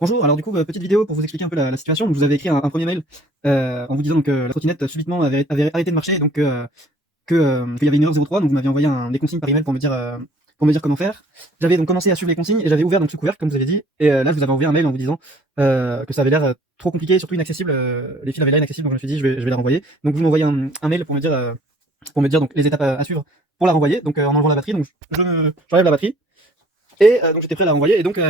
Bonjour, alors du coup, petite vidéo pour vous expliquer un peu la situation. Donc, je vous avais écrit un premier mail en vous disant donc, la trottinette subitement avait arrêté de marcher, donc qu'il y avait une erreur 03, donc vous m'aviez envoyé des consignes par email pour me dire comment faire. J'avais donc commencé à suivre les consignes et j'avais ouvert donc ce couvercle comme vous avez dit. Et là, je vous avais envoyé un mail en vous disant que ça avait l'air trop compliqué, et surtout inaccessible. Les fils avaient l'air inaccessibles, donc je me suis dit je vais la renvoyer. Donc vous m'envoyez un mail pour me dire donc les étapes à suivre pour la renvoyer. Donc en enlevant la batterie, donc j'enlève la batterie. Et donc j'étais prêt à la renvoyer. Et donc,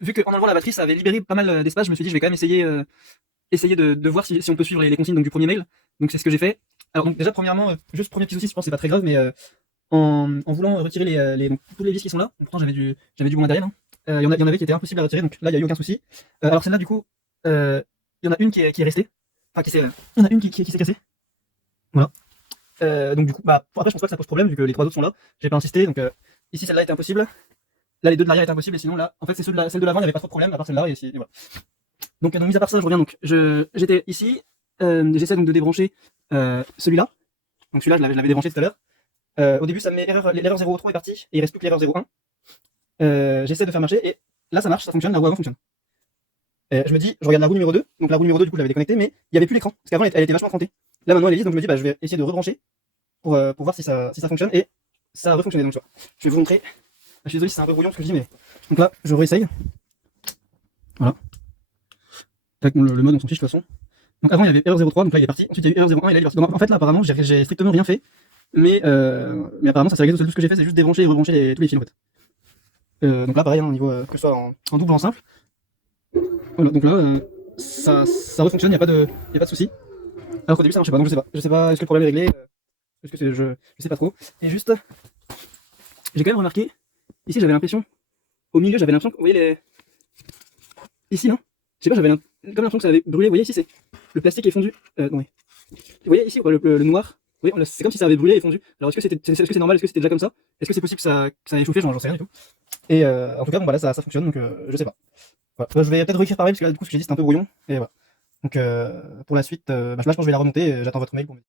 vu qu'en enlevant la batterie, ça avait libéré pas mal d'espace, je me suis dit, je vais quand même essayer de voir si on peut suivre les consignes donc, du premier mail. Donc c'est ce que j'ai fait. Alors donc déjà, premièrement, juste premier petit souci, je pense que c'est pas très grave, mais en voulant retirer donc, tous les vis qui sont là, pourtant j'avais du bon matériel, hein. Il y en avait qui étaient impossibles à retirer, donc là, il n'y a eu aucun souci. Alors celle-là, du coup, il y en a une qui est restée. Enfin, il y en a une qui s'est cassée. Voilà. Donc du coup, bah, après, je pense pas que ça pose problème, vu que les trois autres sont là. J'ai pas insisté, donc ici, celle-là était impossible. Là, les deux de l'arrière étaient impossibles, et sinon, là, en fait, c'est celle de l'avant, il n'y avait pas trop de problème, à part celle-là, et voilà. Donc, mis à part ça, je reviens donc. J'étais ici, j'essaie donc de débrancher celui-là. Donc, celui-là, je l'avais débranché tout à l'heure. Au début, ça me met l'erreur 0.3 est partie, et il reste plus que l'erreur 0.1. J'essaie de faire marcher, et là, ça marche, ça fonctionne, la roue avant fonctionne. Je me dis, je regarde la roue numéro 2, donc la roue numéro 2, du coup, je l'avais déconnectée, mais il n'y avait plus l'écran, parce qu'avant, elle était vachement crantée. Là, maintenant, elle est lisse, donc je me dis, bah, je vais essayer de rebrancher pour voir si ça fonctionne, et ça a refonctionné. Donc, tu vois. Je vais vous montrer. Je suis désolé si c'est un peu brouillon ce que je dis, mais. Donc là, je réessaye. Voilà. Tac, le mode, on s'en fiche de toute façon. Donc avant, il y avait erreur 03, donc là, il est parti. Ensuite, il y a eu erreur 01, et là, il est parti. Donc en fait, là, apparemment, j'ai strictement rien fait. Mais apparemment, ça s'est réglé tout seul. Tout ce que j'ai fait, c'est juste débrancher et rebrancher tous les fils, en fait. Donc là, pareil, hein, au niveau, que ce soit en double ou en simple. Voilà, donc là, ça refonctionne, il n'y a pas de souci. Alors qu'au début, ça marchait pas, donc je sais pas. Je sais pas, est-ce que le problème est réglé est-ce que c'est, je sais pas trop. Et juste, j'ai quand même remarqué, ici, j'avais l'impression, au milieu, j'avais l'impression que, vous voyez les. Ici, là, je sais pas, j'avais comme l'impression que ça avait brûlé. Vous voyez, ici, c'est le plastique est fondu. Non, oui. Vous voyez ici, le noir. Vous voyez, c'est comme si ça avait brûlé et fondu. Alors, est-ce que c'est normal? Est-ce que c'était déjà comme ça? Est-ce que c'est possible que ça ait chauffé? J'en sais rien du tout. Et en tout cas, bon, bah là, ça fonctionne, donc je sais pas. Voilà. Je vais peut-être réécrire pareil, parce que là, du coup, ce que j'ai dit, c'est un peu brouillon. Et voilà. Donc, pour la suite, bah, là, je pense que je vais la remonter. J'attends votre mail pour me